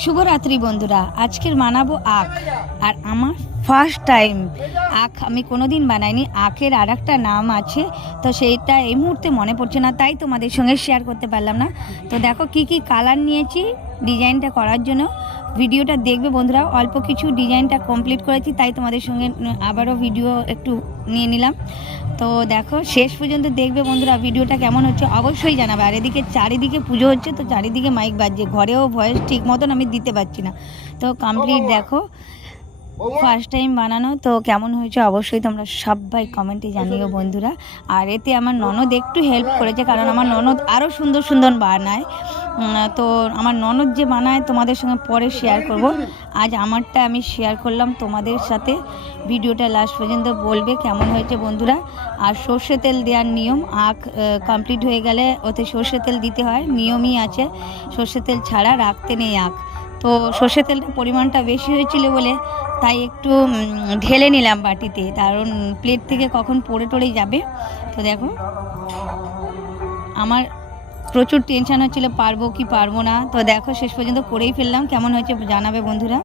শুভরাত্রি বন্ধুরা, আজকের বানাবো আখ। আর আমার ফার্স্ট টাইম আখ, আমি কোনোদিন বানাইনি। আখের আর একটা নাম আছে, তো সেইটা এই মুহূর্তে মনে পড়ছে না, তাই তোমাদের সঙ্গে শেয়ার করতে পারলাম না। তো দেখো কি কি কালার নিয়েছি ডিজাইনটা করার জন্য। ভিডিওটা দেখবে বন্ধুরা, অল্প কিছু ডিজাইনটা কমপ্লিট করেছি, তাই তোমাদের সঙ্গে আবারও ভিডিও একটু নিয়ে নিলাম। তো দেখো শেষ পর্যন্ত দেখবে বন্ধুরা, ভিডিওটা কেমন হচ্ছে অবশ্যই জানাবে। আর এদিকে চারিদিকে পুজো হচ্ছে, তো চারিদিকে মাইক বাজছে, ঘরেও ভয়েস ঠিক মতন আমি দিতে পারছি না। তো কমপ্লিট দেখো, ফার্স্ট টাইম বানানো, তো কেমন হয়েছে অবশ্যই তোমরা সবাই কমেন্টে জানিও বন্ধুরা। আর এতে আমার ননদ একটু হেল্প করেছে, কারণ আমার ননদ আরও সুন্দর সুন্দর বানায়। তো আমার ননদ যে বানায় তোমাদের সঙ্গে পরে শেয়ার করব। আজ আমারটা আমি শেয়ার করলাম তোমাদের সাথে। ভিডিওটা লাস্ট পর্যন্ত বলবে কেমন হয়েছে বন্ধুরা। আর সর্ষে তেল দেওয়ার নিয়ম, আখ কমপ্লিট হয়ে গেলে ওতে সর্ষে তেল দিতে হয়, নিয়মই আছে। সর্ষে তেল ছাড়া রাখতে নেই আখ। তো সর্ষে তেলটা পরিমাণটা বেশি হয়েছিল বলে তাই একটু ঢেলে নিলাম বাটিতে, কারণ প্লেট থেকে কখন পড়ে টড়ে যাবে। তো দেখো আমার প্রচুর টেনশন হচ্ছিল পারবো কি পারবো না। তো দেখো শেষ পর্যন্ত করেই ফেললাম, কেমন হয়েছে জানাবে বন্ধুরা।